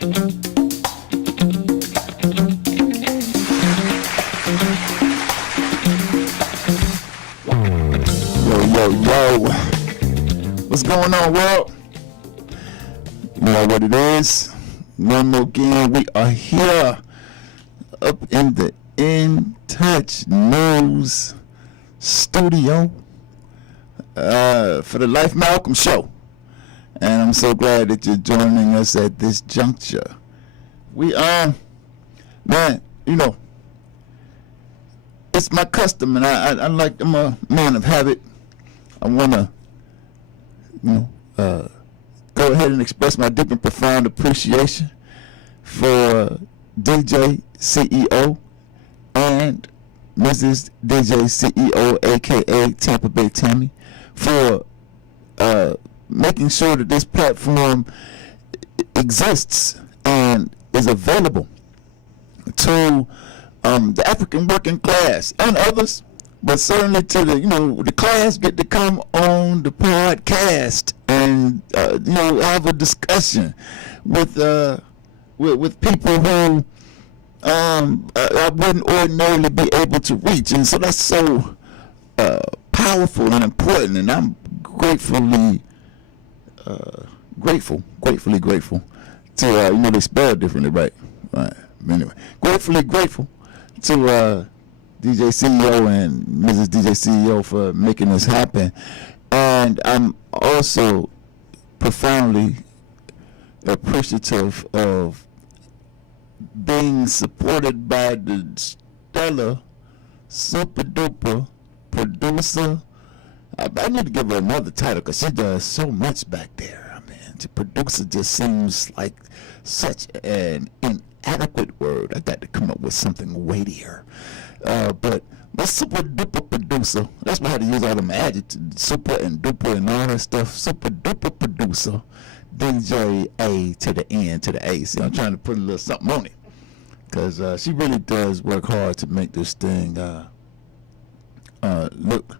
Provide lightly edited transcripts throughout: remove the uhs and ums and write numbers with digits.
Yo, what's going on, world? You know what it is. One more again, we are here up in the In Touch News studio for the Life Malcolm show. And I'm so glad that you're joining us at this juncture. We man, you know, it's my custom, and I'm a man of habit. I want to, go ahead and express my deep and profound appreciation for DJ CEO and Mrs. DJ CEO, aka Tampa Bay Tammy, for making sure that this platform exists and is available to the African working class and others, but certainly to the class get to come on the podcast and have a discussion with people who I wouldn't ordinarily be able to reach, and so that's so powerful and important, and I'm gratefully grateful to they spell differently, right? Anyway, gratefully grateful to DJ CEO and Mrs. DJ CEO for making this happen. And I'm also profoundly appreciative of being supported by the stellar, super duper producer. I need to give her another title because she does so much back there. I mean, the producer just seems like such an inadequate word. I got to come up with something weightier. But my super duper producer, that's why I had to use all them adjectives, super and duper and all that stuff. Super duper producer, DJ A to the N to the A. See, I'm trying to put a little something on it, because she really does work hard to make this thing look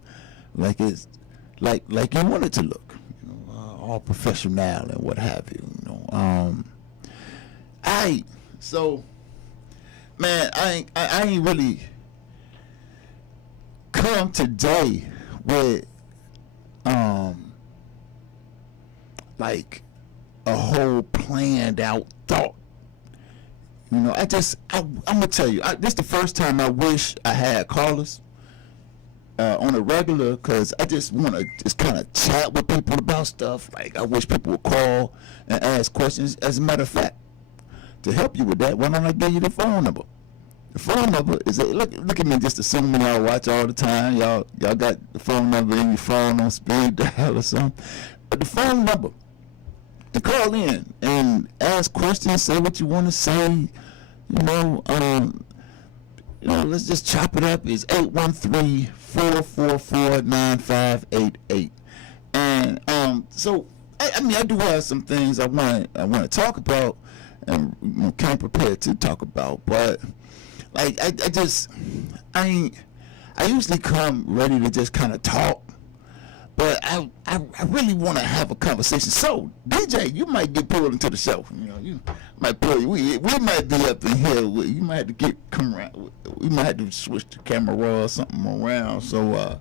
like it's like you want it to look, all professional and what have you. I ain't really come today with like a whole planned out thought. I'm gonna tell you, this is the first time I wish I had callers on a regular, because I just want to just kind of chat with people about stuff. Like, I wish people would call and ask questions. As a matter of fact, to help you with that, why don't I give you the phone number? The phone number is look at me, just assuming y'all watch all the time. Y'all got the phone number in your phone on speed dial or something. But the phone number to call in and ask questions, say what you want to say. Let's just chop it up. Is 813-444-9588. And so I do have some things I want to talk about and kind of prepared to talk about, but like I usually come ready to just kind of talk, but I really want to have a conversation. So DJ, you might get pulled into the show. You might pull. We might be up in here. You might have to come around. We might have to switch the camera or something around so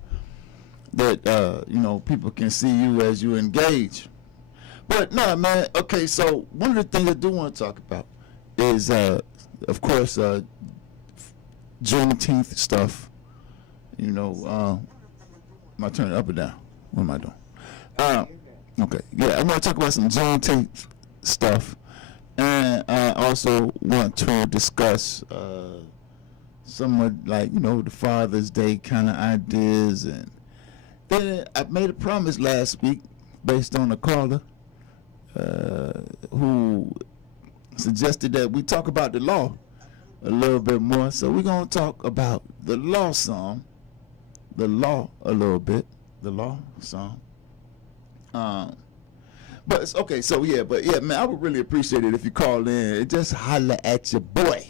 that people can see you as you engage. But no, man. Okay, so one of the things I do want to talk about is, of course, Juneteenth stuff. Am I turning it up or down? What am I doing? Okay, yeah, I want to talk about some Juneteenth stuff, and I also want to discuss some of, the Father's Day kind of ideas. And then I made a promise last week based on a caller who suggested that we talk about the law a little bit more. So we're going to talk about the law song, the law a little bit, the law song. But it's okay. So yeah, man, I would really appreciate it if you call in. Just holler at your boy.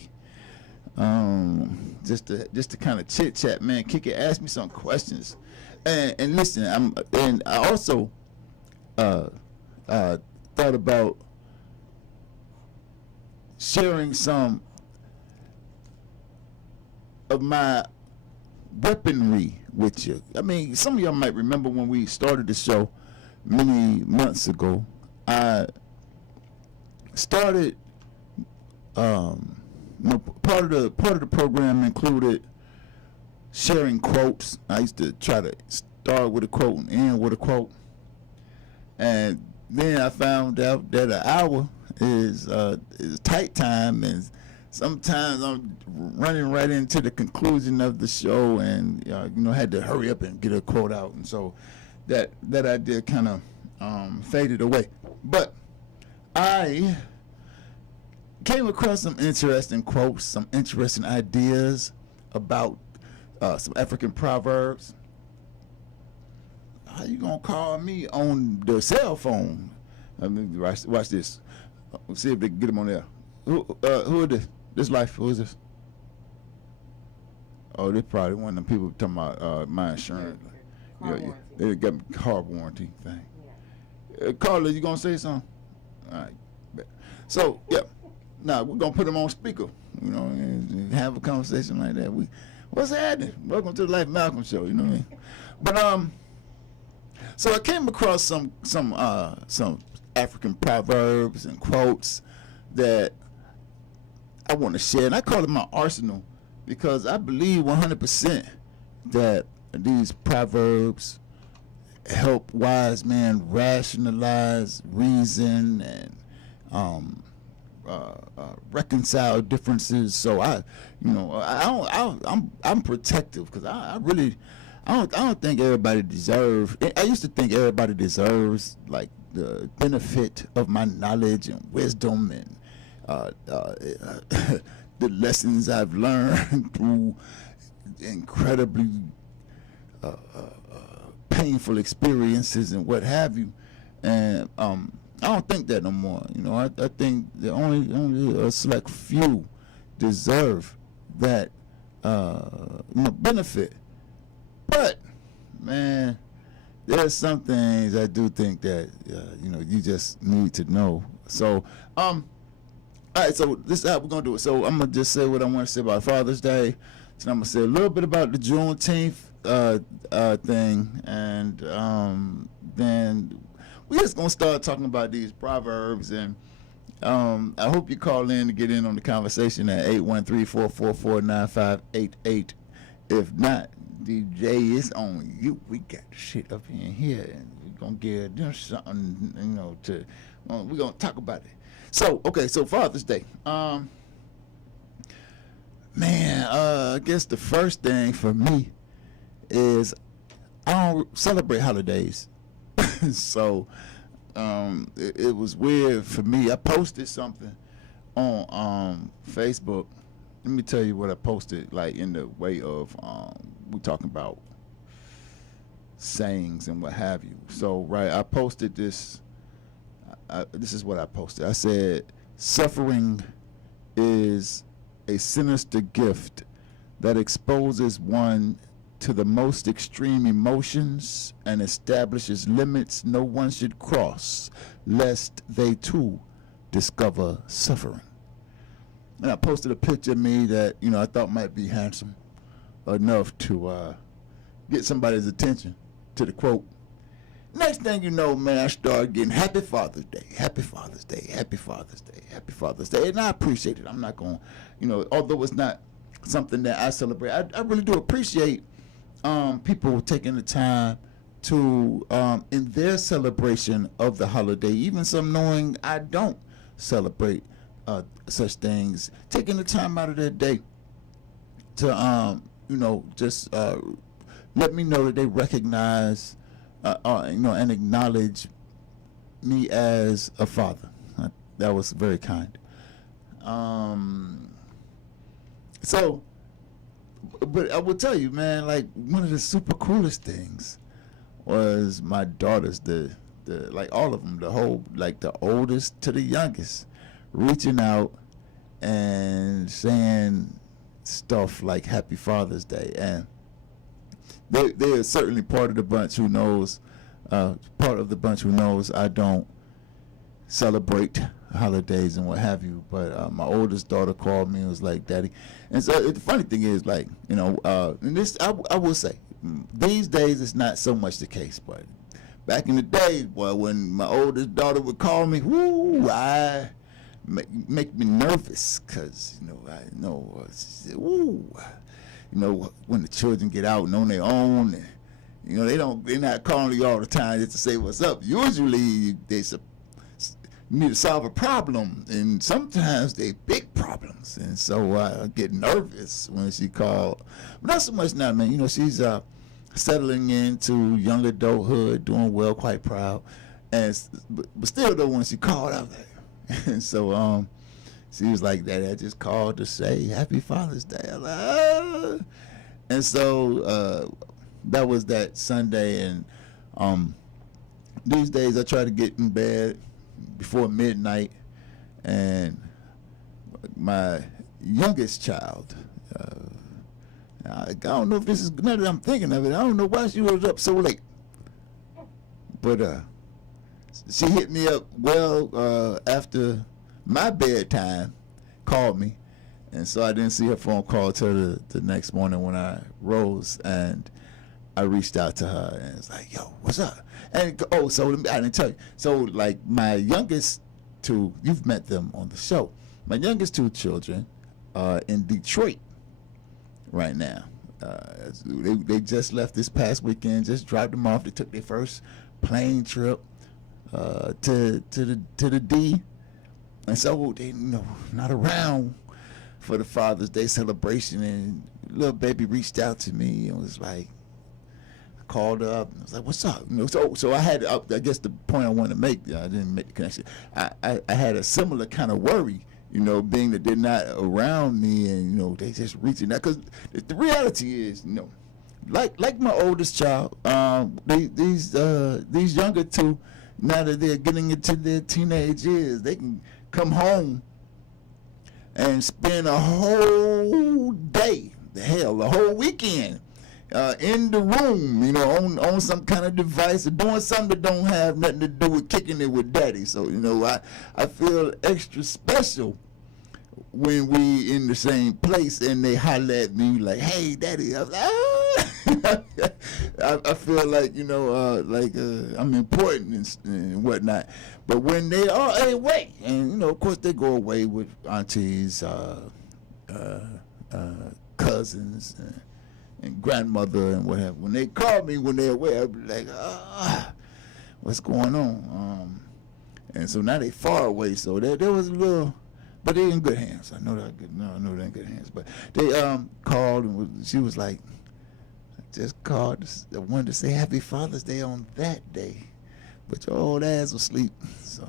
Just to kind of chit chat, man. Kick it, ask me some questions, and listen. I also thought about sharing some of my weaponry with you. I mean, some of y'all might remember when we started the show many months ago. I started, part of the program included sharing quotes. I used to try to start with a quote and end with a quote, and then I found out that an hour is tight time, and sometimes I'm running right into the conclusion of the show, and had to hurry up and get a quote out, and so that idea kind of faded away. But I came across some interesting quotes, some interesting ideas about some African proverbs. How you gonna call me on the cell phone? I mean, watch this. Let's see if they can get them on there. Who is this? This life? Who is this? Oh, they probably one of them people talking about my insurance. Yeah, they got me car warranty thing. Yeah. Carla, you gonna say something? All right. So yeah, now we're gonna put them on speaker. And have a conversation like that. What's happening? Welcome to the Life Malcolm Show. You know what I mean? But so I came across some African proverbs and quotes that I want to share, and I call it my arsenal because I believe 100% that these proverbs help wise men rationalize, reason, and reconcile differences. So I'm protective because I don't think everybody deserves. I used to think everybody deserves like the benefit of my knowledge and wisdom and the lessons I've learned through incredibly painful experiences and what have you. And I don't think that no more. I think that only a select few deserve that benefit. But man, there's some things I do think that you just need to know. So all right, so this is how we're gonna do it. So I'm gonna just say what I want to say about Father's Day. So I'm gonna say a little bit about the Juneteenth thing, and then we're just gonna start talking about these proverbs. And I hope you call in to get in on the conversation at 813-444-9588. If not, DJ, it's on you. We got shit up in here, and we're gonna give them something, we're gonna talk about it. So, okay, so Father's Day. I guess the first thing for me is I don't celebrate holidays. So, it was weird for me. I posted something on Facebook. Let me tell you what I posted, like in the way of we talking about sayings and what have you. So, right, I posted this. This is what I posted. I said, suffering is a sinister gift that exposes one to the most extreme emotions and establishes limits no one should cross, lest they too discover suffering. And I posted a picture of me that I thought might be handsome enough to get somebody's attention to the quote. Next thing you know, man, I started getting Happy Father's Day, Happy Father's Day, Happy Father's Day, Happy Father's Day. And I appreciate it. I'm not going to, although it's not something that I celebrate, I really do appreciate people taking the time to, in their celebration of the holiday, even some knowing I don't celebrate such things, taking the time out of their day to, just let me know that they recognize and acknowledge me as a father. That was very kind. So, but I will tell you, man, like one of the super coolest things was my daughters, the like all of them, the whole, like the oldest to the youngest, reaching out and saying stuff like Happy Father's Day. And they are certainly part of the bunch who knows I don't celebrate holidays and what have you. But my oldest daughter called me and was like, "Daddy," and so the funny thing is, like, and this I will say, these days it's not so much the case, but back in the day, boy, when my oldest daughter would call me, whoo, I make me nervous, cause I know, ooh, when the children get out and on their own, and they're not calling you all the time just to say what's up. Usually they need to solve a problem, and sometimes they big problems, and so I get nervous when she called. But not so much now, man. She's settling into young adulthood, doing well, quite proud, and but still though, when she called, I was like, and so she was like, "Daddy, I just called to say Happy Father's Day." I was like, ah. And so that was that Sunday, and these days I try to get in bed before midnight, and my youngest child, I don't know if this is, now that I'm thinking of it, I don't know why she was up so late, but she hit me up after my bedtime, called me, and so I didn't see her phone call till the next morning when I rose, and I reached out to her and it's like, "Yo, what's up?" And so I didn't tell you. So like my youngest two, you've met them on the show. My youngest two children are in Detroit right now. They just left this past weekend. Just dropped them off. They took their first plane trip to the D, and so they not around for the Father's Day celebration. And little baby reached out to me and was like, called her up and I was like, "What's up?" So I had, I guess the point I wanted to make, I didn't make the connection. I had a similar kind of worry, being that they're not around me, and they just reaching out, because the reality is, like my oldest child, these younger two, now that they're getting into their teenage years, they can come home and spend a whole day, the whole weekend, in the room, on some kind of device, or doing something that don't have nothing to do with kicking it with daddy. So, I feel extra special when we in the same place and they holler at me like, "Hey, daddy." I was like, I feel like, I'm important and whatnot. But when they are away, and, of course they go away with aunties, cousins, and grandmother and whatever. When they call me when they're away, I'll be like, "What's going on?" And so now they far away, so there was a little, but they're in good hands. I know they're in good hands. But they called, and she was like, "I just called. I wanted to say Happy Father's Day on that day, but your old ass was asleep." So,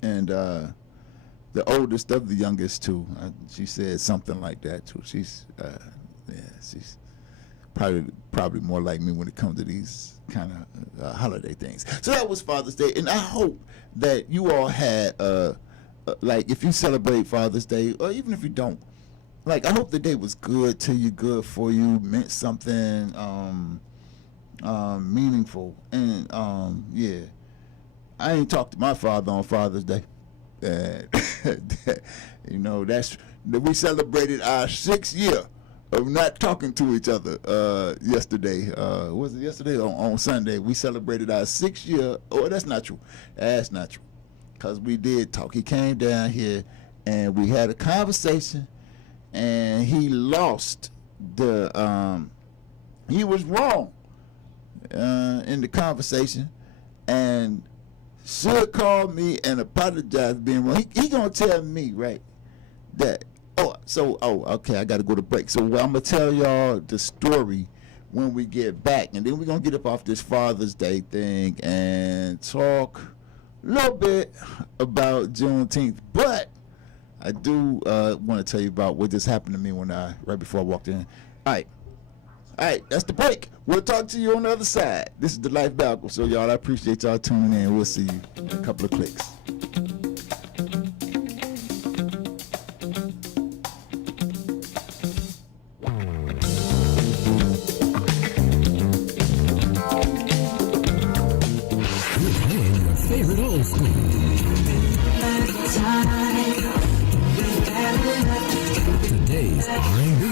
and the oldest of the youngest two, she said something like that too. She's she's probably more like me when it comes to these kind of holiday things. So that was Father's Day, and I hope that you all had like, if you celebrate Father's Day, or even if you don't, like, I hope the day was good to you, good for you, meant something meaningful. And yeah, I ain't talked to my father on Father's Day. We celebrated our 6th year of not talking to each other yesterday. Was it yesterday? On Sunday, we celebrated our 6th year. Oh, that's not true. That's not true. Because we did talk. He came down here and we had a conversation, and he lost he was wrong in the conversation, and should call me and apologize being wrong. He gonna tell me, right, that okay, I gotta go to break. So I'm gonna tell y'all the story when we get back, and then we're gonna get up off this Father's Day thing and talk a little bit about Juneteenth. But I do want to tell you about what just happened to me right before I walked in. All right, that's the break. We'll talk to you on the other side. This is the Life Balcony. So y'all, I appreciate y'all tuning in. We'll see you in a couple of clicks. Favorite old school. Today's R&B.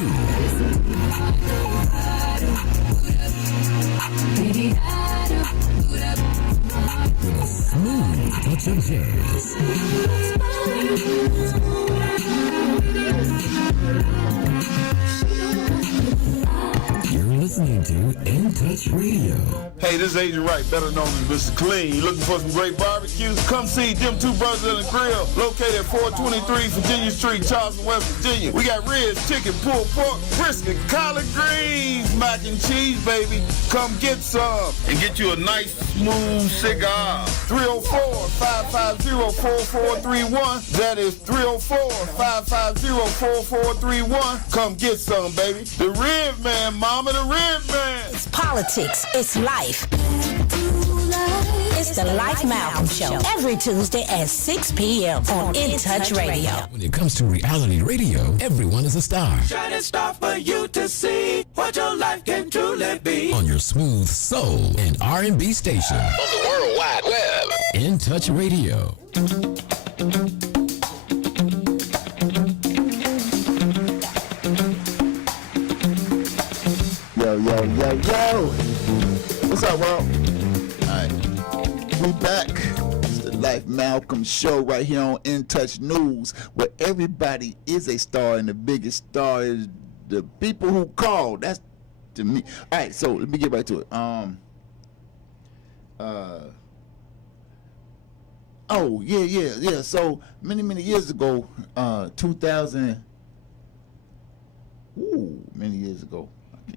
With a smooth touch of jazz. You're listening to In Touch Radio. Hey, this is Agent Wright, better known as Mr. Clean. You looking for some great barbecue? Come see them two brothers in the grill, located at 423 Virginia Street, Charleston, West Virginia. We got ribs, chicken, pulled pork, brisket, collard greens, mac and cheese, baby. Come get some and get you a nice, smooth cigar. 304-550-4431. That is 304-550-4431. Come get some, baby. The Rib Man, mama, the Rib Man. It's politics. It's life. It's the Life Malcolm Show. Every Tuesday at 6 p.m. on In Touch Radio. When it comes to reality radio, everyone is a star. Shining star for you to see what your life can truly be. On your smooth soul and R&B station. On the World Wide Web. In Touch Radio. Yo. What's up, world? Alright. We back. It's the Life Malcolm Show right here on In Touch News, where everybody is a star and the biggest star is the people who call. That's to me. Alright, so let me get right to it. Oh, yeah. So many years ago, 2000. Many years ago.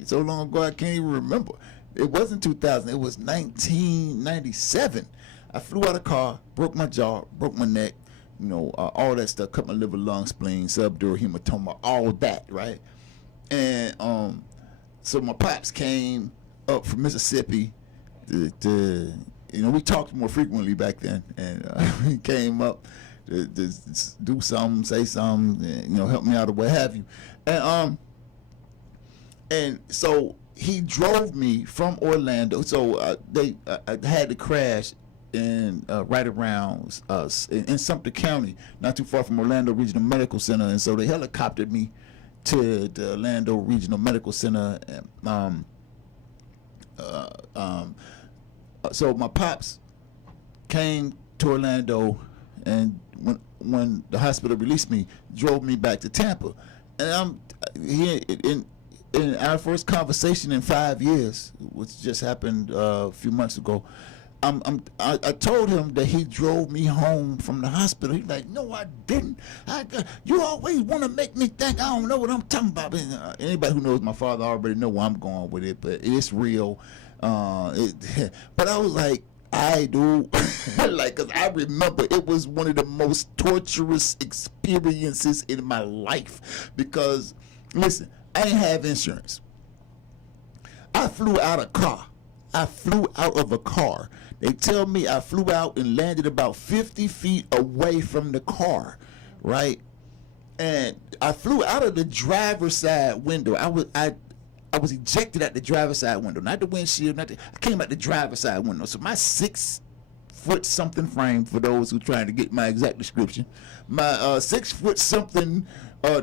So long ago I can't even remember. It wasn't 2000. It was 1997. I flew out of car, broke my jaw, broke my neck, all that stuff, cut my liver, lung, spleen, subdural hematoma, all that, right? And so my pops came up from Mississippi to we talked more frequently back then, and he came up to do something, say something, help me out or what have you. And so he drove me from Orlando. So I had to crash in right around us in Sumter County, not too far from Orlando Regional Medical Center. And so they helicoptered me to the Orlando Regional Medical Center. And, so my pops came to Orlando, and when the hospital released me, drove me back to Tampa. And I'm here in our first conversation in 5 years, which just happened a few months ago. I told him that he drove me home from the hospital. He's like, no, I didn't. You always want to make me think I don't know what I'm talking about. Anybody who knows my father already know where I'm going with it, but it's real. But I was like, I do. Because I remember it was one of the most torturous experiences in my life. Because, listen, I didn't have insurance. I flew out of a car. They tell me I flew out and landed about 50 feet away from the car, right? And I flew out of the driver's side window. I was ejected at the driver's side window, not the windshield. I came at the driver's side window. So my 6 foot something frame, for those who trying to get my exact description, my 6 foot something,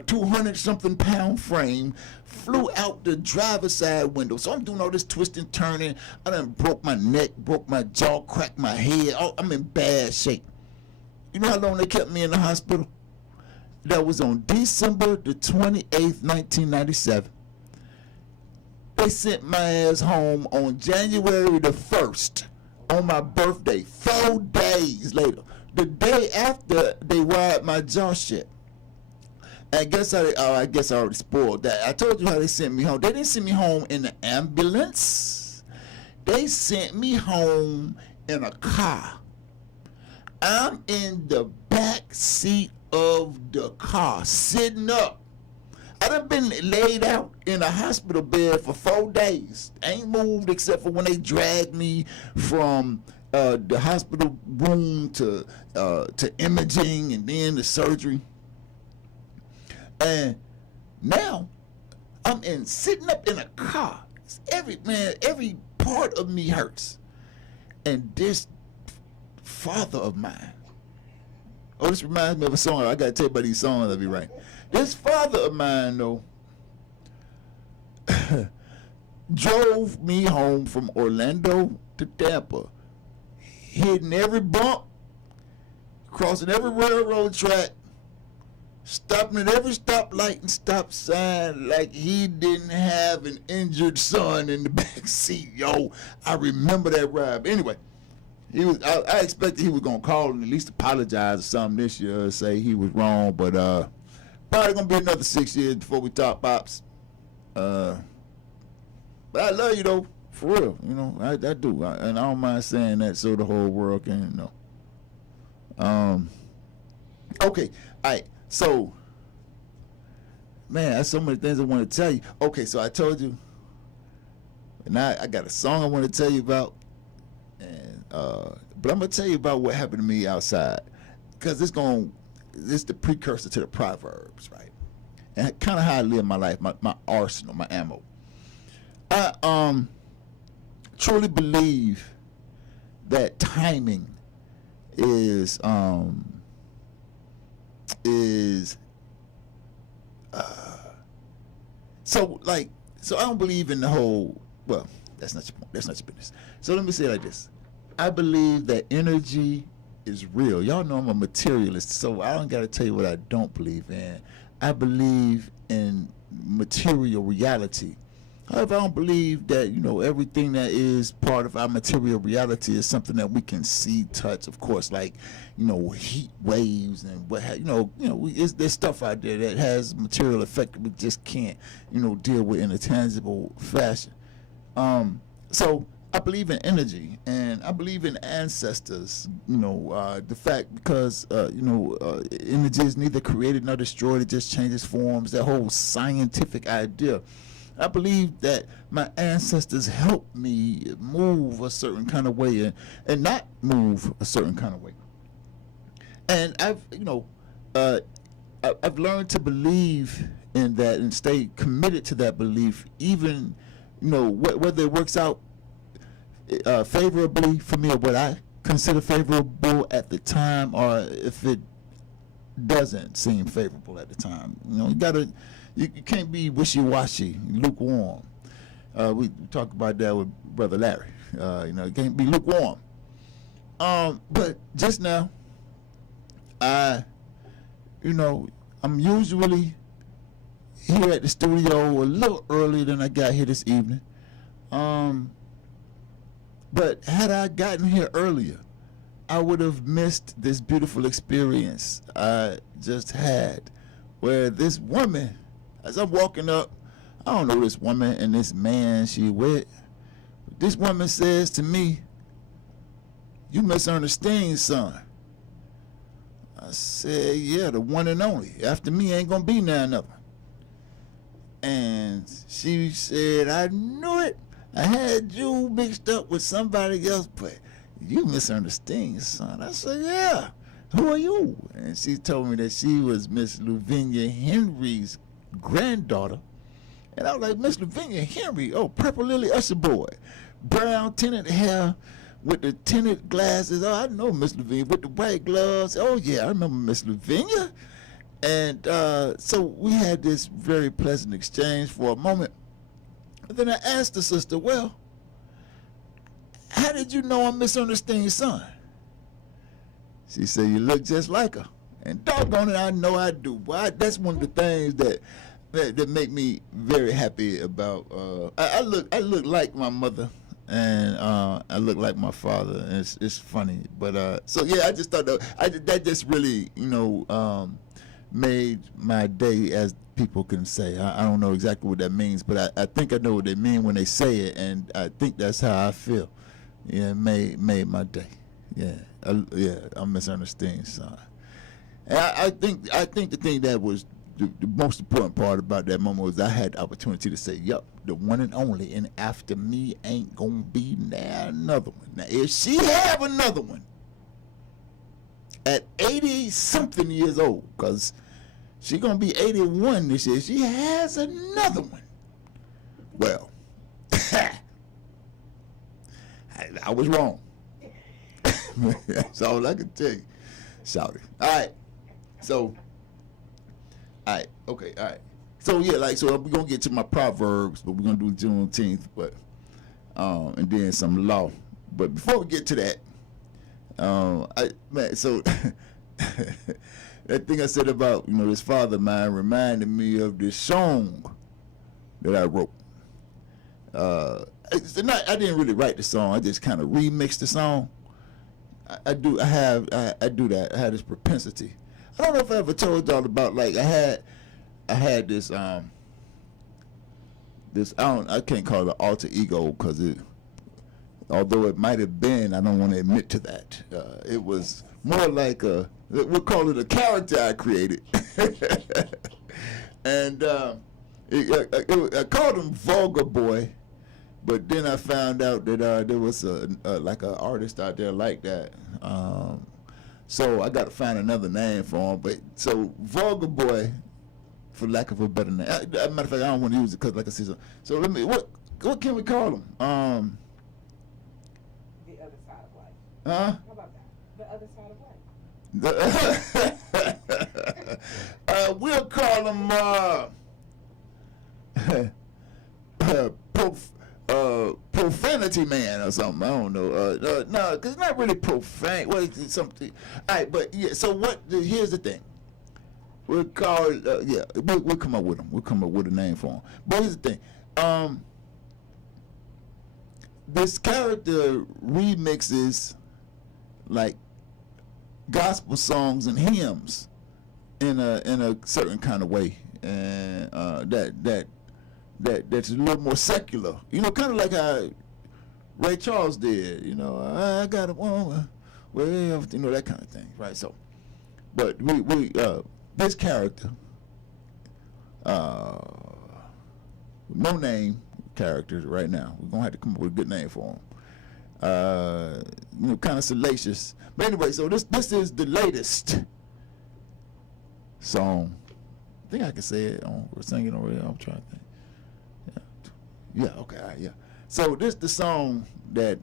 200 something pound frame flew out the driver's side window. So I'm doing all this twisting, turning. I done broke my neck, broke my jaw, cracked my head. I'm in bad shape. You know how long they kept me in the hospital? That was on December the 28th, 1997. They sent my ass home on January the 1st, on my birthday, 4 days later. The day after they wired my jaw shut. I guess I already spoiled that. I told you how they sent me home. They didn't send me home in the ambulance. They sent me home in a car. I'm in the back seat of the car, sitting up. I done been laid out in a hospital bed for 4 days. I ain't moved except for when they dragged me from the hospital room to imaging and then the surgery. And now I'm sitting up in a car. Every part of me hurts. And this father of mine Oh, this reminds me of a song. I got to tell you about these songs I be writing. This father of mine, though, drove me home from Orlando to Tampa, hitting every bump, crossing every railroad track, stopping at every stoplight and stop sign like he didn't have an injured son in the back seat. Yo, I remember that ride. But anyway, he was. I expected he was gonna call and at least apologize or something this year, say he was wrong. But probably gonna be another 6 years before we talk pops. But I love you though, for real. You know, I do, and I don't mind saying that so the whole world can know. Okay, all right. So, man, there's so many things I want to tell you. Okay, so I told you, and I got a song I want to tell you about, and but I'm gonna tell you about what happened to me outside, because this is the precursor to the Proverbs, right? And kind of how I live my life, my arsenal, my ammo. I truly believe that timing is so I don't believe in the whole, well, that's not your point, that's not your business. So let me say it like this. I believe that energy is real. Y'all know I'm a materialist, so I don't gotta tell you what I don't believe in. I believe in material reality. However, I don't believe that, you know, everything that is part of our material reality is something that we can see, touch, of course, like, you know, heat waves and what have, there's stuff out there that has material effect that we just can't, you know, deal with in a tangible fashion. So I believe in energy, and I believe in ancestors, you know, the fact because, energy is neither created nor destroyed, it just changes forms, that whole scientific idea. I believe that my ancestors helped me move a certain kind of way and not move a certain kind of way. And I've learned to believe in that and stay committed to that belief, even, you know, whether it works out favorably for me or what I consider favorable at the time, or if it doesn't seem favorable at the time. You know, you can't be wishy-washy, lukewarm. We talked about that with Brother Larry. You can't be lukewarm. But just now, I'm usually here at the studio a little earlier than I got here this evening. But had I gotten here earlier, I would have missed this beautiful experience I just had, where this woman, as I'm walking up, I don't know this woman and this man she with, but this woman says to me, "You Miss Ernestine's son." I said, "Yeah, the one and only. After me ain't gonna be none other." And she said, "I knew it. I had you mixed up with somebody else, but you Miss Ernestine's son." I said, "Yeah. Who are you?" And she told me that she was Miss Lavinia Henry's granddaughter. And I was like, "Miss Lavinia Henry? Oh, Purple Lily Usher boy. Brown tinted hair with the tinted glasses. Oh, I know Miss Lavinia with the white gloves. Oh, yeah, I remember Miss Lavinia." And so we had this very pleasant exchange for a moment. And then I asked the sister, "Well, how did you know I'm Miss Ernestine's son?" She said, "You look just like her." And doggone it, I know I do. Boy, that's one of the things that make me very happy about. I look like my mother, and I look like my father. And it's funny, but so yeah, I just thought that just really, made my day, as people can say. I don't know exactly what that means, but I think I know what they mean when they say it, and I think that's how I feel. Yeah, made my day. Yeah, I'm Miss Ernestine's son. And I think the thing that was the most important part about that moment was I had the opportunity to say, "Yup, the one and only, and after me ain't gonna be now another one." Now, if she have another one at 80-something years old, because she gonna be 81 this year, she has another one. Well, I was wrong. That's all I can tell you. Shouty. All right. So, all right. Okay. All right. So yeah, like so we're gonna get to my Proverbs, but we're gonna do Juneteenth, but and then some law. But before we get to that, so that thing I said about this father of mine reminded me of this song that I wrote. I didn't really write the song. I just kind of remixed the song. I do that. I had this propensity. I don't know if I ever told y'all about like I had this I can't call it an alter ego because although it might have been, I don't want to admit to that. It was more like we'll call it a character I created. And I called him Vulgar Boy, but then I found out that there was like an artist out there like that. So I got to find another name for him. But so Vulgar Boy, for lack of a better name. As a matter of fact, I don't want to use it because, like I said, so let me. What can we call him? The other side of life. Huh? How about that? The other side of life. We'll call him Profanity Man or something. I don't know. No, because it's not really profane. Well, it's something. All right, but yeah. So here's the thing. We'll call it. We'll come up with him. We'll come up with a name for him. But here's the thing. This character remixes like gospel songs and hymns in a certain kind of way, and that's a little more secular. Kind of like how Ray Charles did. I got a woman, well, that kind of thing, right? So, but we this character, no name character right now. We're gonna have to come up with a good name for him. Kind of salacious. But anyway, so this is the latest song. I think I can say it. We're singing over here. I'm trying to think. Yeah. Okay. All right, yeah. So this the song that.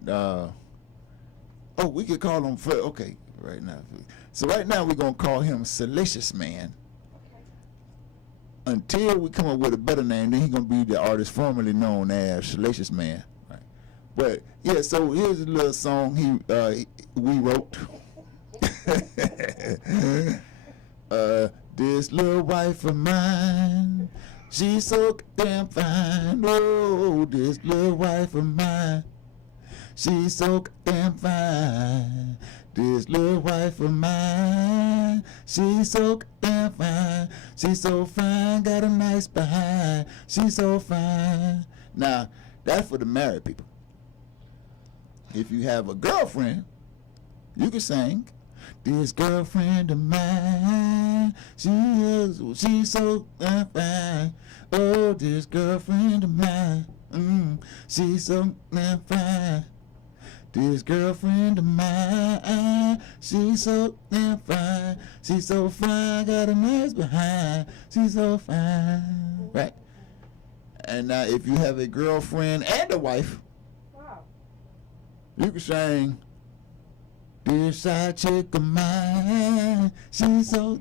We could call him. Okay. Right now. So right now we're gonna call him Salacious Man. Until we come up with a better name, then he's gonna be the artist formerly known as Salacious Man. Right. But yeah. So here's a little song we wrote. This little wife of mine, she's so damn fine. Oh, this little wife of mine, she's so damn fine. This little wife of mine, she's so damn fine. She's so fine, got a nice behind. She's so fine. Now, that's for the married people. If you have a girlfriend, you can sing. This girlfriend of mine, she's so damn fine. Oh, this girlfriend of mine, she's so damn fine. This girlfriend of mine, she's so damn fine. She's so fine, got a nice behind. She's so fine, right? And now, if you have a girlfriend and a wife, Wow. you can sing. This side chick of mine, she's so.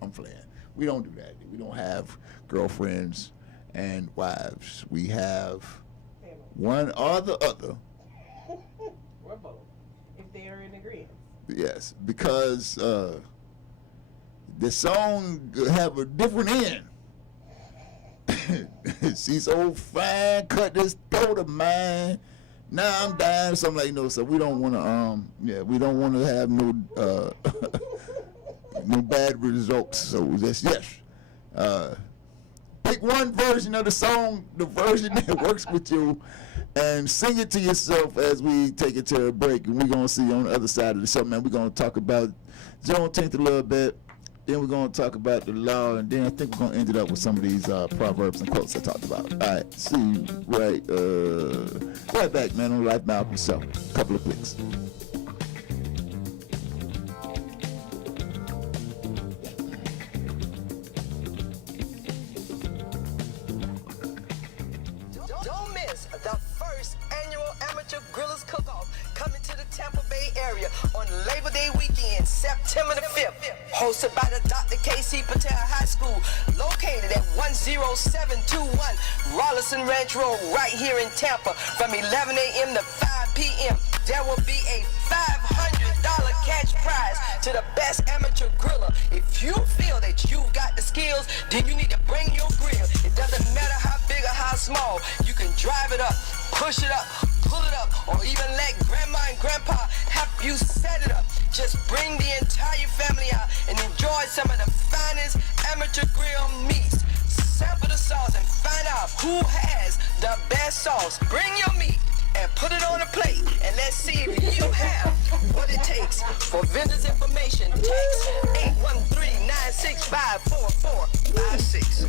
I'm playing. We don't do that. We don't have girlfriends and wives. We have one or the other. Or both, if they are in agreement. Yes, because the song have a different end. She's so fine, cut this throat of mine. Now I'm dying, something like so we don't want to we don't want to have no no bad results. So just pick one version of the song, the version that works with you, and sing it to yourself as we take it to a break. And we're gonna see on the other side of the show, man. We're gonna talk about Juneteenth a little bit. Then we're going to talk about the law, and then I think we're going to end it up with some of these proverbs and quotes I talked about. All right, see you right back, man, on Life Malcolm Show. A couple of clicks. Don't miss the first annual Amateur Grillers Cook-Off coming to the Tampa Bay area on Labor Day weekend, September September the 5th. Hosted by the Dr. K.C. Patel High School, located at 10721 Rollison Ranch Road, right here in Tampa, from 11 a.m. to 5 p.m. There will be a $500 cash prize to the best amateur griller. If you feel that you've got the skills, then you need to bring your grill. It doesn't matter how big or how small. You can drive it up, push it up, pull it up, or even let grandma and grandpa help you set it up. Just bring the entire family out and enjoy some of the finest amateur grill meats. Sample the sauce and find out who has the best sauce. Bring your meat and put it on a plate, and let's see if you have what it takes. For vendors information, text 813-965-4456.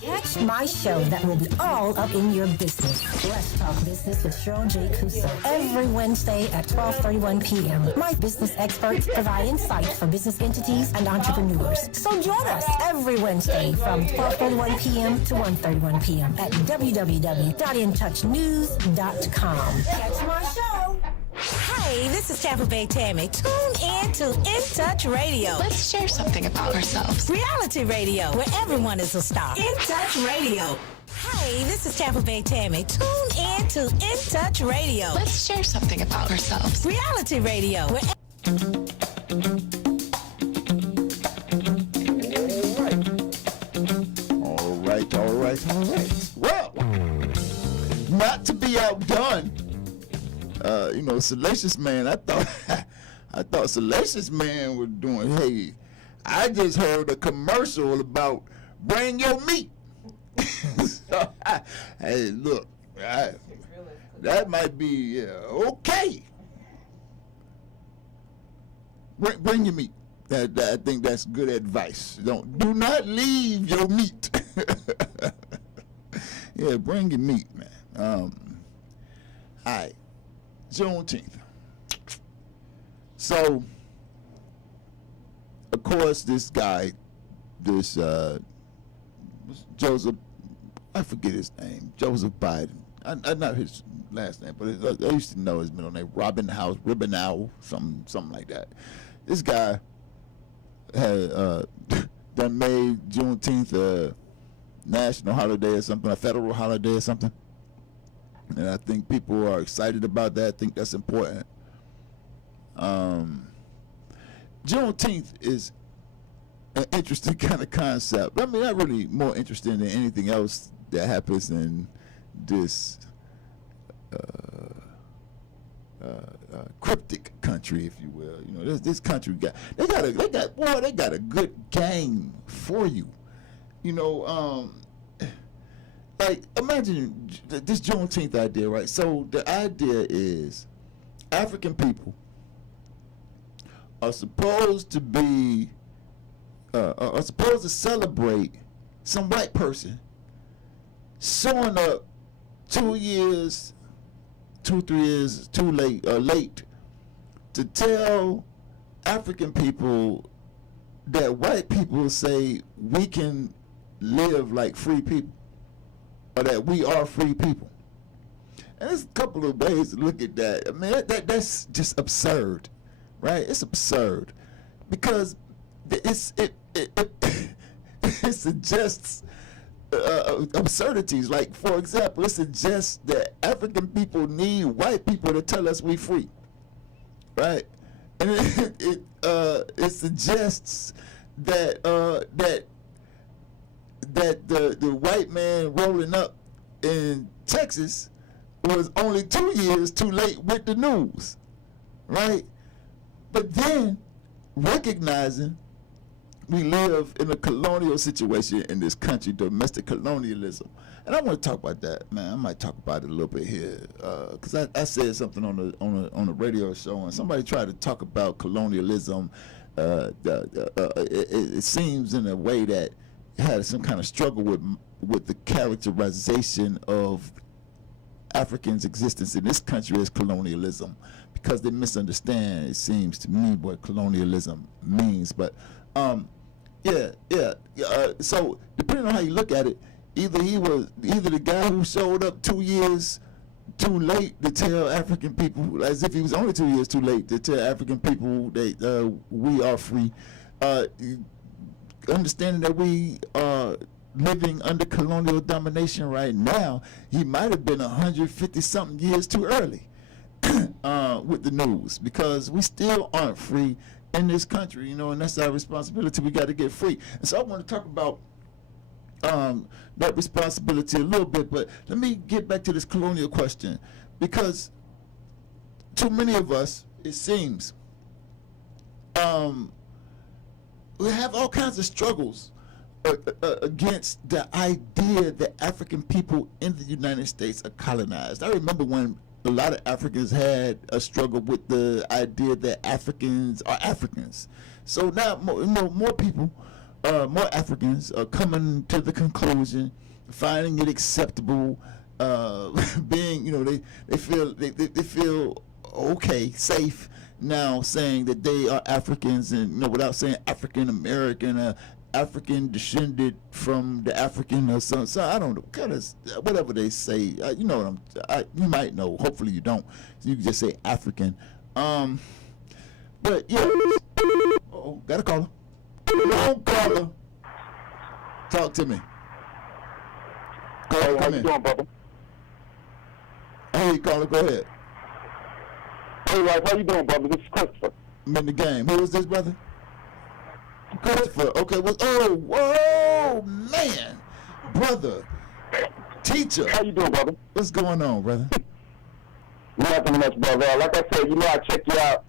Catch my show that will be all up in your business. Let's Talk Business with Cheryl J. Couso. Every Wednesday at 12:31 p.m. My business experts provide insight for business entities and entrepreneurs. So join us every Wednesday from 12:31 p.m. to 1:31 p.m. at www.intouchnews.com. Catch my show. Hey, this is Tampa Bay Tammy. Tune in to In Touch Radio. Let's share something about ourselves. Reality radio, where everyone is a star. In Touch Radio. Hey, this is Tampa Bay Tammy. Tune in to In Touch Radio. Let's share something about ourselves. Reality radio, where All right. Well, not to be outdone. Salacious Man, I thought Salacious Man was doing, hey, I just heard a commercial about bring your meat. So, hey, look, that might be, okay. Bring your meat. I think that's good advice. Do not leave your meat. Yeah, bring your meat, man. All right. Juneteenth. So, of course, this guy, Joseph, I forget his name, Joseph Biden. I not his last name, but I used to know his middle name, Ribbenow, something like that. This guy had done made Juneteenth a national holiday or something, a federal holiday or something. And I think people are excited about that. I think that's important. Juneteenth is an interesting kind of concept. I mean, not really more interesting than anything else that happens in this cryptic country, if you will. This country they got a good game for you. Like, imagine this Juneteenth idea, right? So the idea is African people are supposed to be, are supposed to celebrate some white person showing up 3 years too late to tell African people that white people say we can live like free people, or that we are free people. And there's a couple of ways to look at that. I mean, that's just absurd, right? It's absurd because it suggests absurdities. Like, for example, it suggests that African people need white people to tell us we free, right? And it suggests that the white man rolling up in Texas was only 2 years too late with the news, right? But then recognizing we live in a colonial situation in this country, domestic colonialism. And I want to talk about that, man. I might talk about it a little bit here, because I said something on the radio show, and somebody tried to talk about colonialism. It seems in a way that it had some kind of struggle with the characterization of Africans' existence in this country as colonialism, because they misunderstand, it seems to me, what colonialism means. But so depending on how you look at it, either the guy who showed up 2 years too late to tell African people, as if he was only 2 years too late to tell African people that we are free. Understanding that we are living under colonial domination right now, he might have been 150 something years too early with the news, because we still aren't free in this country, and that's our responsibility. We got to get free. And so I want to talk about that responsibility a little bit, but let me get back to this colonial question, because too many of us, it seems, we have all kinds of struggles against the idea that African people in the United States are colonized. I remember when a lot of Africans had a struggle with the idea that Africans are Africans. So now, more people, more Africans are coming to the conclusion, finding it acceptable, being, they feel okay, safe now saying that they are Africans, and without saying African American, African descended from the African or something. So I don't know, kind of whatever they say. You know what you might know. Hopefully you don't. You can just say African. But yeah. Oh, got a caller. Long caller. Talk to me. Caller, come in. How you doing, brother? Hey, caller, go ahead. Hey, Rice, how you doing, brother? This is Christopher. I'm in the game. Who is this, brother? Christopher. Okay. Well, whoa, man, brother, teacher. How you doing, brother? What's going on, brother? Nothing much, brother. Like I said, I check you out,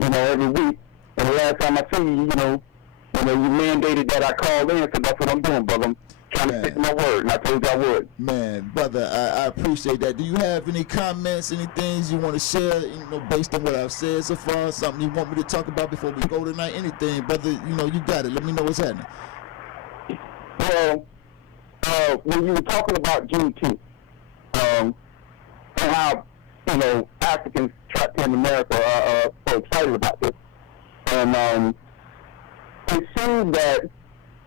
every week. And the last time I see you, you mandated that I call in, so that's what I'm doing, brother. I'm trying to stick to my word, and I told you I would. Man, brother, I appreciate that. Do you have any comments, any things you want to share, based on what I've said so far, something you want me to talk about before we go tonight, anything, brother, you got it. Let me know what's happening. Well, when you were talking about Juneteenth, and how, Africans trapped in America are so excited about this, and it seems that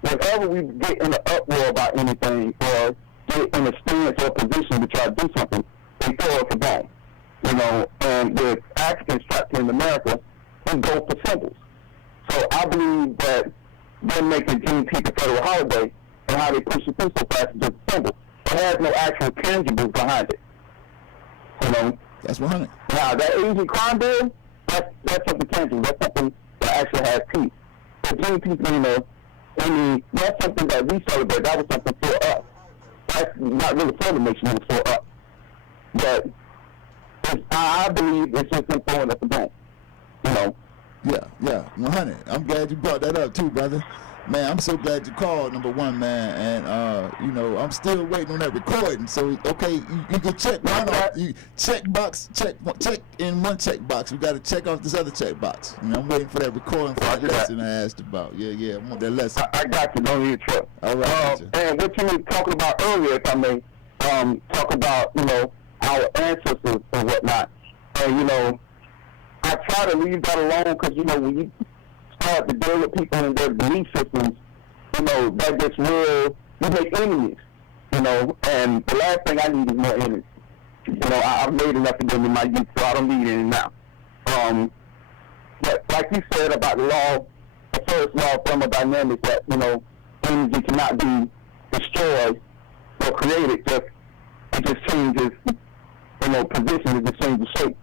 whenever we get in an uproar about anything or get in a stance or position to try to do something, they throw us a bone. And with Africans trapped in America, we go for symbols. So I believe that them making Juneteenth a federal holiday and how they push it through so fast is just a symbol. It has no actual tangibles behind it. That's 100. Now, that Asian crime bill, that's something tangible. That's something that actually has teeth. But Juneteenth, that's something that we celebrate. That was something for us. That's not really for the nation, it was for us. But I believe it's just them throwing us a bone. Yeah, 100. I'm glad you brought that up too, brother. Man, I'm so glad you called, number one, man. And I'm still waiting on that recording. So okay, you can check one off. You check in one check box. We got to check off this other check box. I'm waiting for that recording for that lesson I asked about. Yeah, I want that lesson. I got you. Don't need to trust. All right. And what you were talking about earlier, if I may, talk about our ancestors and whatnot. And I try to leave that alone because when you start to deal with people and their belief systems, that gets real. You make enemies, and the last thing I need is more enemies. I've made enough of them in my youth, so I don't need any now. But like you said about the first law of thermodynamics, that energy cannot be destroyed or created. It just changes, position. It just changes shape.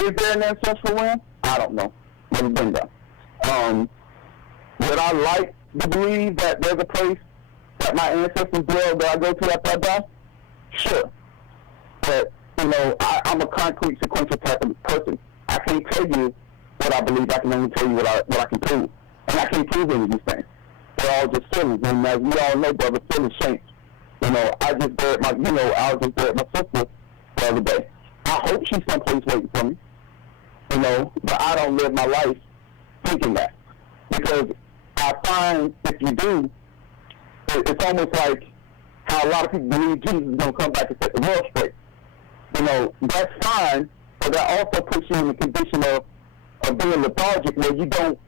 Is there an ancestral realm? I don't know. Never been there. Would I like to believe that there's a place that my ancestors dwell that I go to after I die? Sure. But, I'm a concrete, sequential type of person. I can't tell you what I believe. I can only tell you what I can prove. And I can't prove any of these things. They're all just feelings. And as we all know, brother, feelings change. I just buried my sister the other day. I hope she's someplace waiting for me. But I don't live my life thinking that. Because I find if you do, it's almost like how a lot of people believe Jesus is going to come back and set the world straight. That's fine, but that also puts you in a condition of being lethargic where you don't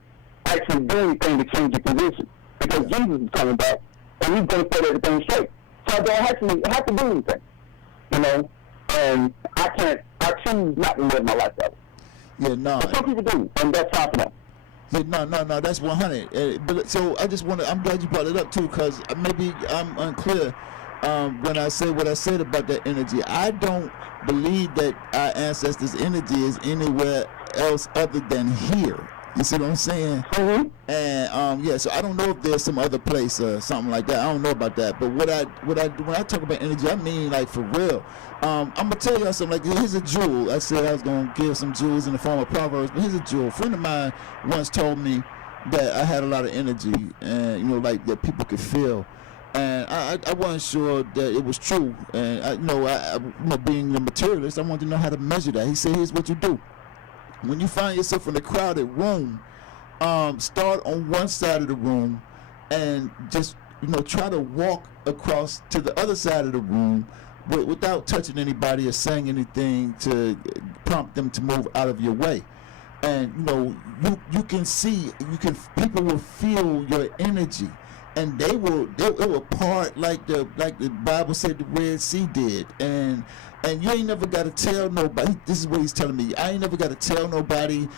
actually do anything to change your condition. Because Jesus is coming back, and he's going to set everything straight. So I don't actually have to do anything. you know, and I choose not to live my life that way. Yeah, no. But some people do, and that's fine for them. Yeah, no, that's 100. But so I'm glad you brought it up too, because maybe I'm unclear when I say what I said about that energy. I don't believe that our ancestors' energy is anywhere else other than here. You see what I'm saying? Mm-hmm. And so I don't know if there's some other place or something like that. I don't know about that. But what I do when I talk about energy, I mean like for real. I'm gonna tell y'all something. Like, here's a jewel. I said I was gonna give some jewels in the form of Proverbs, but here's a jewel. A friend of mine once told me that I had a lot of energy, and like that people could feel. And I wasn't sure that it was true. And I being a materialist, I wanted to know how to measure that. He said, here's what you do. When you find yourself in a crowded room, start on one side of the room and just try to walk across to the other side of the room without touching anybody or saying anything to prompt them to move out of your way. And you can see, people will feel your energy, and they will part like the Bible said the Red Sea did. And you ain't never got to tell nobody. This is what he's telling me. I ain't never got to tell nobody,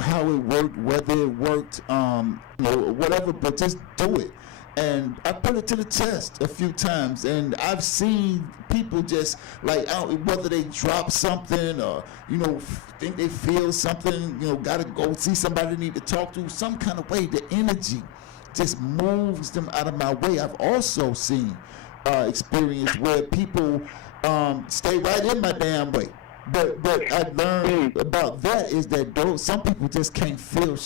how it worked, whether it worked, whatever. But just do it. And I put it to the test a few times, and I've seen people just like, whether they drop something or think they feel something, gotta go see somebody they need to talk to, some kind of way. The energy just moves them out of my way. I've also seen experience where people stay right in my damn way. But I learned about that is that some people just can't feel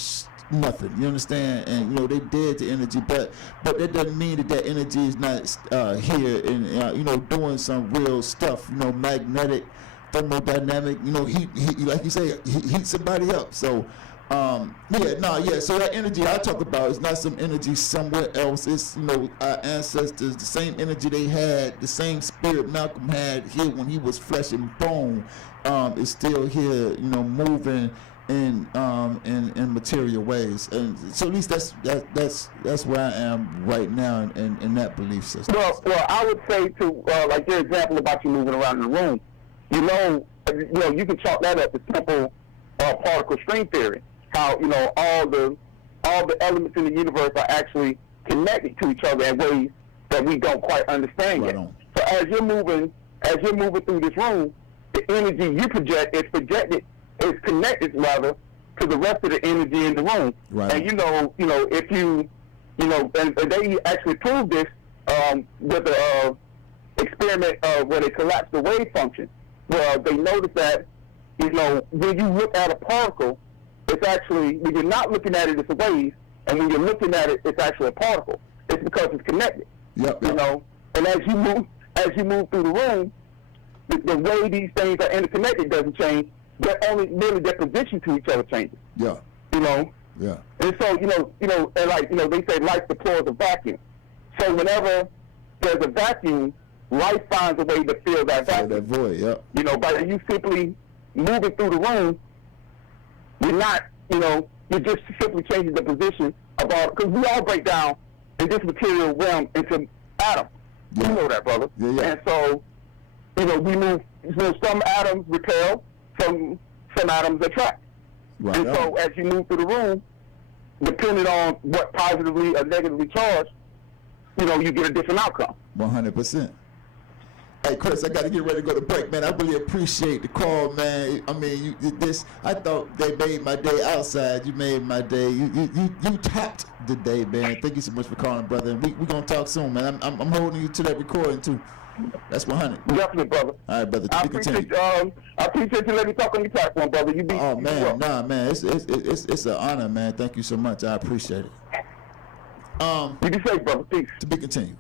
nothing. You understand? And they dead to energy, but that doesn't mean that energy is not here and doing some real stuff. Magnetic, thermodynamic. He like you say, he heats somebody up. So. So that energy I talk about is not some energy somewhere else. It's our ancestors, the same energy they had, the same spirit Malcolm had here when he was flesh and bone, is still here, moving in material ways. And so at least that's where I am right now in that belief system. Well, I would say to like your example about you moving around in the room, you can chalk that up to simple particle string theory. How all the elements in the universe are actually connected to each other in ways that we don't quite understand yet. So as you're moving through this room, the energy you project is connected rather to the rest of the energy in the room. Right. And if you and they actually proved this with the experiment where they collapsed the wave function. Well, they noticed that when you look at a particle, it's actually, when you're not looking at it, it's a wave, and when you're looking at it, it's actually a particle. It's because it's connected. Yep. And as you move through the room, the way these things are interconnected doesn't change. They're only merely their position to each other changes. Yeah. Yeah. And so and they say life deploys a vacuum. So whenever there's a vacuum, life finds a way to fill that vacuum. That void. Yep. By you simply moving through the room, you're not, you're just simply changing the position of all, because we all break down in this material realm into atoms. Yeah. You know that, brother. Yeah. And so, we move, some atoms repel, some atoms attract. Right. And so as you move through the room, depending on what positively or negatively charged, you get a different outcome. 100%. Hey, Chris, I got to get ready to go to break, man. I really appreciate the call, man. I mean, I thought they made my day outside. You made my day. You tapped the day, man. Thank you so much for calling, brother. And we're going to talk soon, man. I'm holding you to that recording, too. That's 100. Definitely, brother. All right, brother. I appreciate you letting me talk on your platform, brother. Man. It's an honor, man. Thank you so much. I appreciate it. You be safe, brother. Peace. To be continued.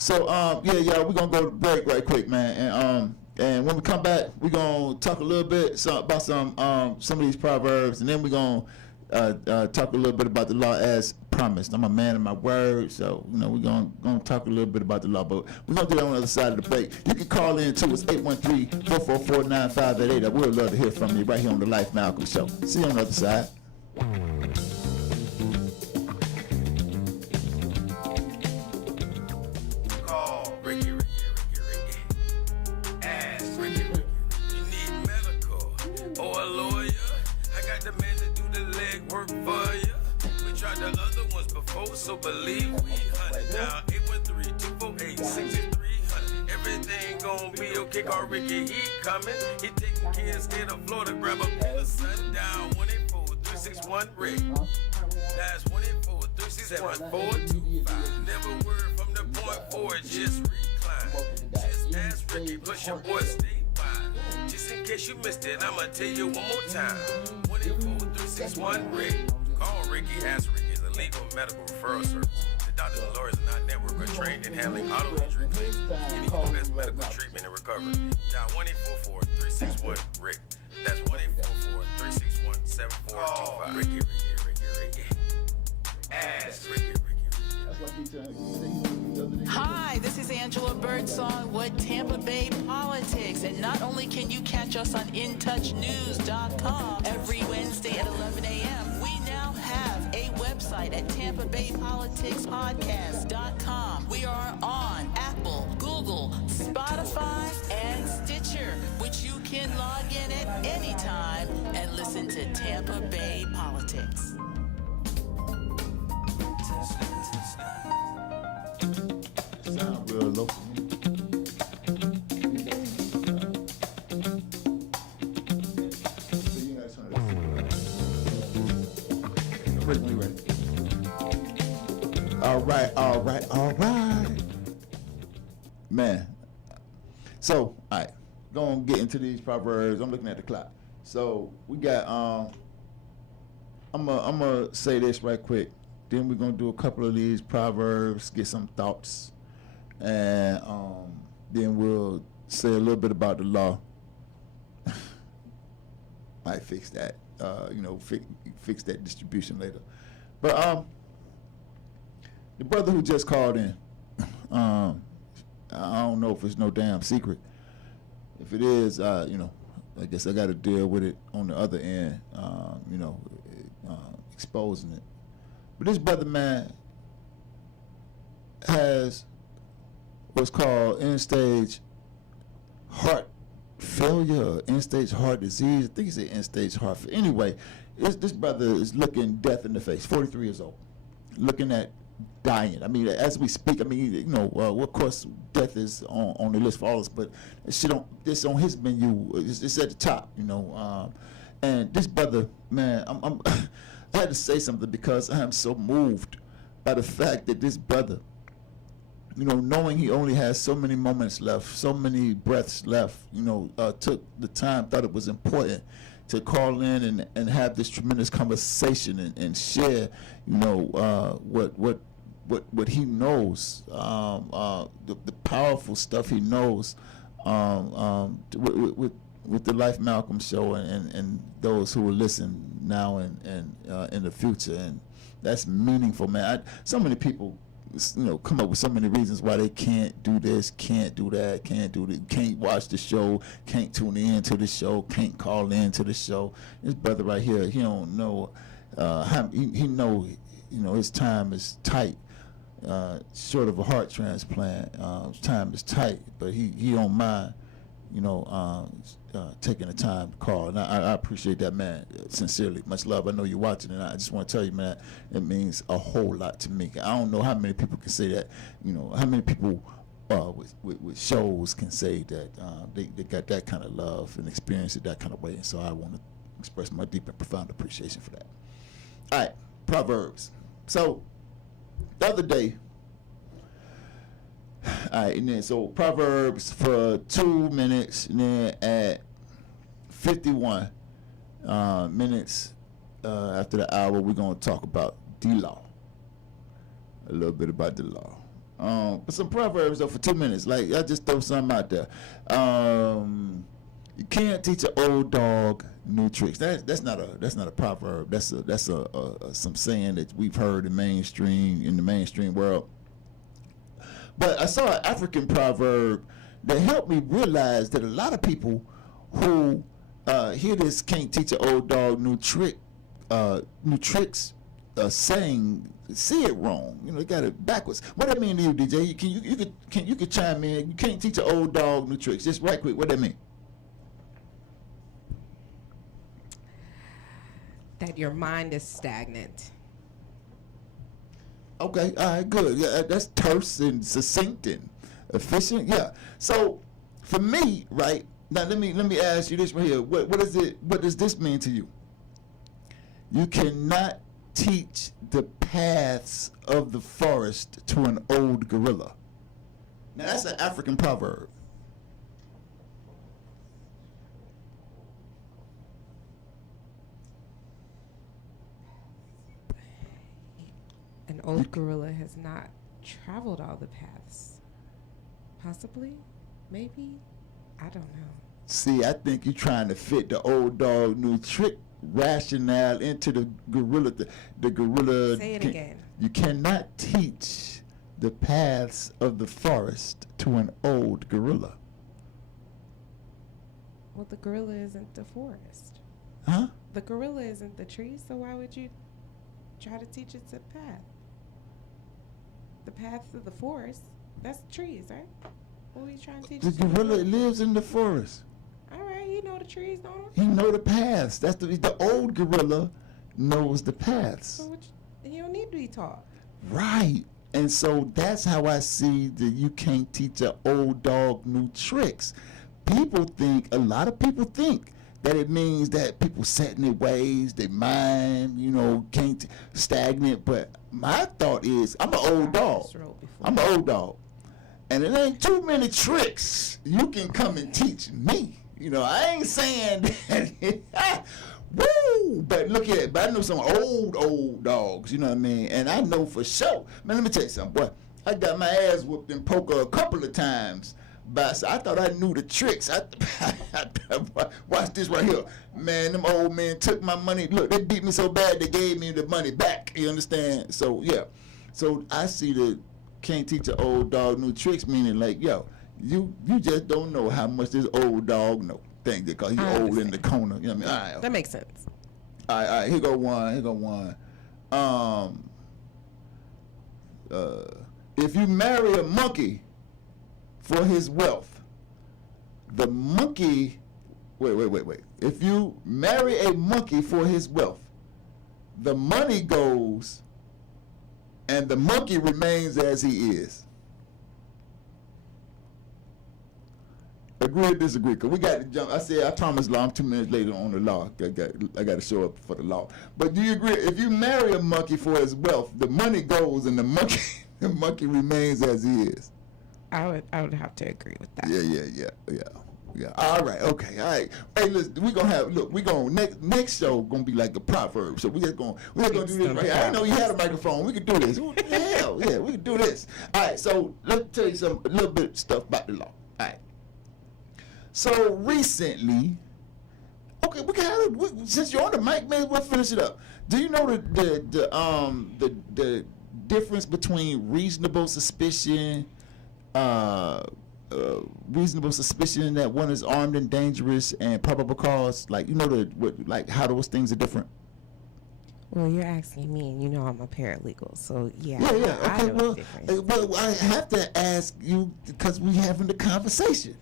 So, we're going to go to break right quick, man. And when we come back, we're going to talk a little bit about some of these proverbs, and then we're going to talk a little bit about the law as promised. I'm a man of my word, so, we're going to talk a little bit about the law, but we're going to do that on the other side of the break. You can call in, too. It's 813-444-9588. I would love to hear from you right here on the Life Malcolm Show. See you on the other side. 4, so believe we hunted. Now 813-248-6300. Everything gon' be okay, call Ricky, he coming. He taking kids state of Florida, grab a pill of sundown. 184-361 Rick. That's 184-367-425. Never word from the point forward, just recline. Just ask Ricky, push your boy statewide. Just in case you missed it, I'ma tell you one more time. 184-361 Rick. Call Ricky, ask Ricky is a legal medical referral service. The doctors and lawyers in our network are trained in handling auto injury claims, getting you the best medical treatment and recovery. Dial 1-844-361 Rick. That's 1-844-361-7425. Ricky. Ask Ricky. Hi, this is Angela Birdsong with Tampa Bay Politics. And not only can you catch us on InTouchNews.com every Wednesday at 11 a.m., we now have a website at TampaBayPoliticsPodcast.com. We are on Apple, Google, Spotify, and Stitcher, which you can log in at any time and listen to Tampa Bay Politics. Sound real local. All right. Man. So, all right. Gonna get into these proverbs. I'm looking at the clock. So we got I'm gonna say this right quick. Then we're gonna do a couple of these proverbs, get some thoughts, and then we'll say a little bit about the law. Might fix that, fix that distribution later. But the brother who just called in, I don't know if it's no damn secret. If it is, I guess I got to deal with it on the other end, exposing it. But this brother, man, has what's called end-stage heart failure or end-stage heart disease. I think he said end-stage heart failure. Anyway, this brother is looking death in the face, 43 years old, looking at dying. I mean, as we speak, of course, death is on the list for all of us, but it's on his menu. It's at the top, and this brother, man, I had to say something because I am so moved by the fact that this brother, knowing he only has so many moments left, so many breaths left, took the time, thought it was important to call in and have this tremendous conversation and share, what he knows, the powerful stuff he knows, with the Life Malcolm show and those who will listen now and in the future, and that's meaningful, man. So many people, come up with so many reasons why they can't do this, can't do that, can't watch the show, can't tune in to the show, can't call in to the show. This brother right here, he don't know he know his time is tight. Short of a heart transplant, time is tight, but he don't mind, taking the time to call, and I appreciate that, man, sincerely. Much love. I know you're watching, and I just want to tell you, man, it means a whole lot to me. I don't know how many people can say that, how many people with shows can say that they got that kind of love and experience it that kind of way, and so I want to express my deep and profound appreciation for that. All right, Proverbs. So the other day, all right, and then so Proverbs for 2 minutes, and then at 51 minutes after the hour, we're gonna talk about the law, a little bit about the law. But some Proverbs though for 2 minutes. Like, I just throw something out there. You can't teach an old dog new tricks. That's not a proverb. That's some saying that we've heard in the mainstream world. But I saw an African proverb that helped me realize that a lot of people who hear this "can't teach an old dog new tricks" saying, see it wrong. They got it backwards. What that mean to you, DJ? You could chime in. You can't teach an old dog new tricks. Just right quick. What that mean? That your mind is stagnant. Okay, all right, good. Yeah, that's terse and succinct and efficient. Yeah. So for me, right now, let me ask you this right here. What is it? What does this mean to you? You cannot teach the paths of the forest to an old gorilla. Now that's an African proverb. An old gorilla has not traveled all the paths. Possibly? Maybe? I don't know. See, I think you're trying to fit the old dog new trick rationale into the gorilla. The gorilla. Say it again. You cannot teach the paths of the forest to an old gorilla. Well, the gorilla isn't the forest. Huh? The gorilla isn't the tree, so why would you try to teach it the path? The paths of the forest, that's trees, right? What are you trying to teach The gorilla lives in the forest. All right, you know the trees, don't He know the paths. That's the old gorilla knows the paths. So you don't need to be taught. Right. And so that's how I see that you can't teach an old dog new tricks. A lot of people think that it means that people set in their ways, their mind, can't stagnant. But my thought is, I'm an old dog. I'm an old dog. And it ain't too many tricks you can come and teach me. I ain't saying that. Woo! But look at it. But I know some old dogs, you know what I mean? And I know for sure. Man, let me tell you something, boy. I got my ass whooped in poker a couple of times. But I thought I knew the tricks. Watch this right here. Man, them old men took my money. Look, they beat me so bad they gave me the money back. You understand? So, yeah. So I see the can't teach an old dog new tricks, meaning like, yo, you just don't know how much this old dog know. Thing because he's old in the corner. You know what I mean? All right, okay. That makes sense. All right. Here go one. If you marry a monkey for his wealth, the monkey. Wait. If you marry a monkey for his wealth, the money goes, and the monkey remains as he is. Agree or disagree? Because we got to jump. I promised law. I'm 2 minutes later on the law. I got to show up for the law. But do you agree? If you marry a monkey for his wealth, the money goes and the monkey remains as he is. I would have to agree with that. Yeah. All right. Okay. All right. Hey, listen. Next show gonna be like a proverb. So we just gonna do this right here. I didn't know you had a microphone. We can do this. What the hell? Yeah, we can do this. All right. So let me tell you a little bit of stuff about the law. All right. So recently, okay, since you're on the mic, man, we'll finish it up. Do you know the difference between reasonable suspicion that one is armed and dangerous, and probable cause? Like, how those things are different? Well, you're asking me, and I'm a paralegal, so yeah. Yeah. I Okay. know the difference. Well, I have to ask you because we having the conversation.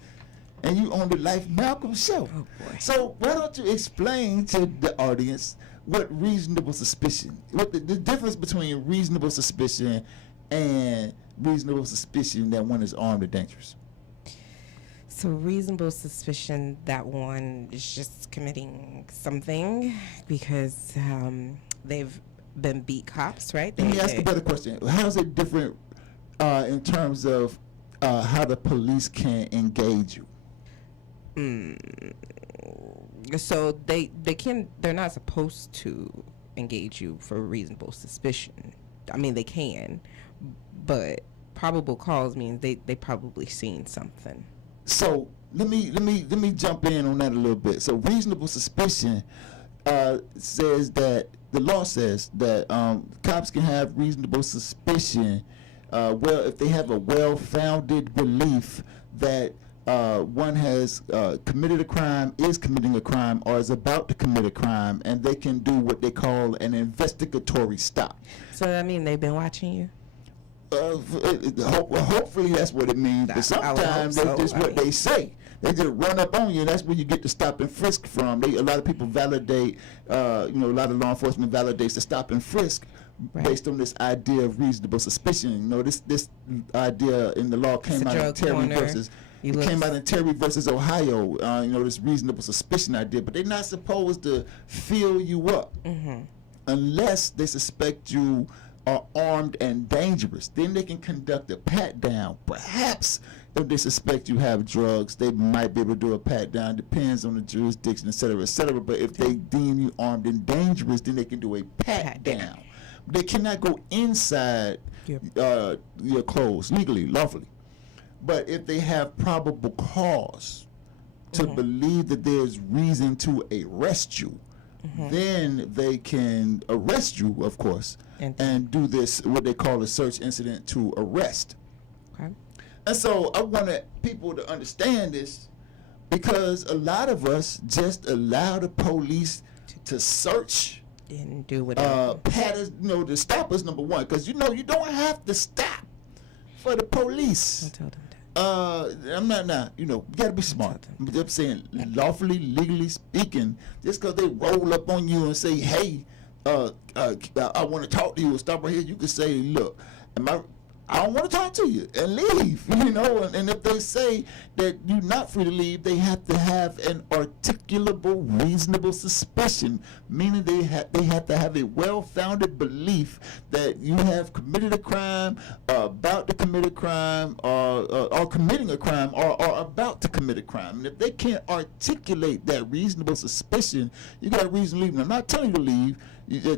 And you on the Life Malcolm show. Oh, boy. So why don't you explain to the audience what reasonable suspicion, what the difference between reasonable suspicion and reasonable suspicion that one is armed and dangerous? So reasonable suspicion that one is just committing something because they've been beat cops, right? Let me ask a better question. How is it different in terms of how the police can engage you? So they're not supposed to engage you for reasonable suspicion. I mean, they can, but probable cause means they probably seen something. So let me jump in on that a little bit. So reasonable suspicion says that the law says that cops can have reasonable suspicion if they have a well-founded belief that one has committed a crime, is committing a crime, or is about to commit a crime, and they can do what they call an investigatory stop. So that means they've been watching you? Hopefully that's what it means. But sometimes that's just what they say. They just run up on you, and that's where you get the stop and frisk from. A lot of people validate, a lot of law enforcement validates the stop and frisk based on this idea of reasonable suspicion. You know, this idea in the law came out of Terry versus Ohio. You know, this reasonable suspicion idea, but they're not supposed to fill you up unless they suspect you are armed and dangerous. Then they can conduct a pat down. Perhaps if they suspect you have drugs, they might be able to do a pat down. Depends on the jurisdiction, et cetera, et cetera. But if they deem you armed and dangerous, then they can do a pat down. They cannot go inside your clothes legally, lawfully. But if they have probable cause to believe that there's reason to arrest you, then they can arrest you, of course, and do this, what they call a search incident to arrest. Okay. And so I wanted people to understand this, because a lot of us just allow the police to search and do whatever. Pat us, you know, to stop us, number one, because you know you don't have to stop for the police. Don't tell them that. I'm not now. You know, you gotta be smart. I'm just saying, lawfully, legally speaking, just because they roll up on you and say, "Hey, I want to talk to you," and stop right here, you can say, "Look, I don't want to talk to you," and leave. You know, and if they say that you're not free to leave, they have to have an articulable, reasonable suspicion, meaning they have to have a well-founded belief that you have committed a crime, about to commit a crime, or committing a crime, or about to commit a crime. And if they can't articulate that reasonable suspicion, you got a reason to leave. And I'm not telling you to leave.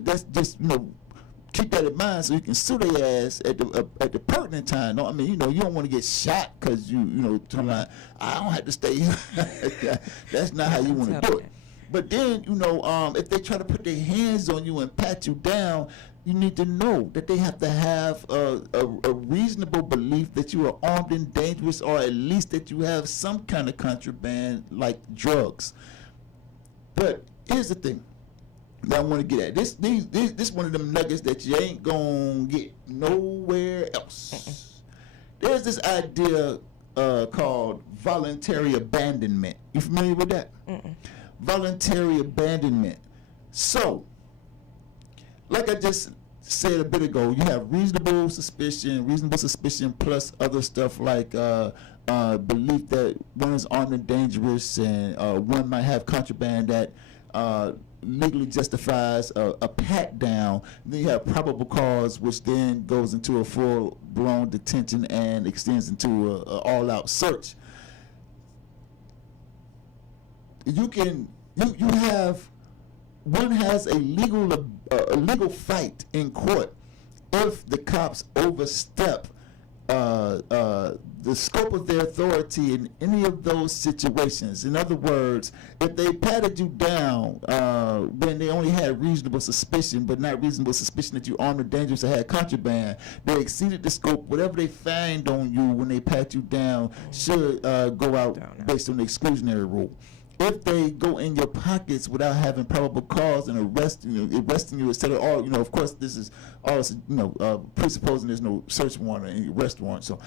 That's just, you know, keep that in mind so you can sue their ass at the pertinent time. No, I mean, you know, you don't want to get shot because you know, I don't have to stay here. That's not how you want to do it. But then, you know, if they try to put their hands on you and pat you down, you need to know that they have to have a reasonable belief that you are armed and dangerous, or at least that you have some kind of contraband like drugs. But here's the thing that I want to get at. This one of them nuggets that you ain't gonna get nowhere else. There's this idea called voluntary abandonment. You familiar with that? Voluntary abandonment. So, like I just said a bit ago, you have reasonable suspicion plus other stuff like belief that one is armed and dangerous, and one might have contraband that legally justifies a pat down. Then you have probable cause, which then goes into a full-blown detention and extends into a all-out search. One has a legal fight in court if the cops overstep the scope of their authority in any of those situations. In other words, if they patted you down when they only had reasonable suspicion, but not reasonable suspicion that you armed and dangerous or had contraband, they exceeded the scope. Whatever they find on you when they pat you down should go out based on the exclusionary rule. If they go in your pockets without having probable cause and arresting you, etc., or, you know, of course, this is all, you know, presupposing there's no search warrant or any arrest warrant. So,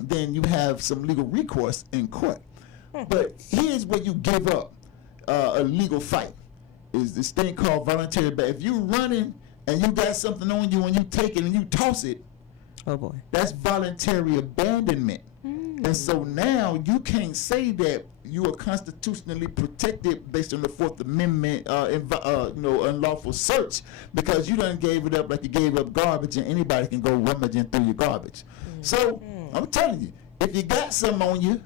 then you have some legal recourse in court. But here's where you give up a legal fight: is this thing called voluntary abandonment. If you're running and you got something on you and you take it and you toss it, oh boy, that's voluntary abandonment. And so now you can't say that you are constitutionally protected based on the Fourth Amendment, unlawful search, because you done gave it up like you gave up garbage, and anybody can go rummaging through your garbage. So I'm telling you, if you got something on you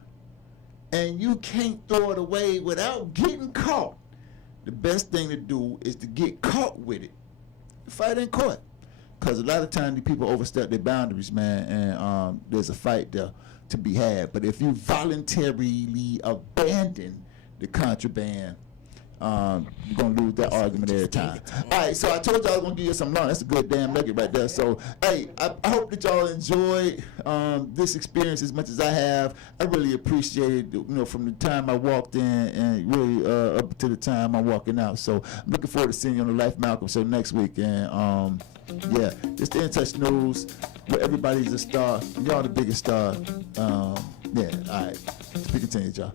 and you can't throw it away without getting caught, the best thing to do is to get caught with it. Fight in court, because a lot of times the people overstep their boundaries, man, and there's a fight there to be had. But if you voluntarily abandon the contraband, you're going to lose that argument every time. All right, so I told y'all I was going to give you some lunch. That's a good damn nugget right there. So, hey, I hope that y'all enjoyed this experience as much as I have. I really appreciate it, you know, from the time I walked in and really up to the time I'm walking out. So I'm looking forward to seeing you on the Life Malcolm Show next week. And, yeah, it's the In Touch News, where everybody's a star. Y'all the biggest star. Yeah, all right. To be continued, y'all.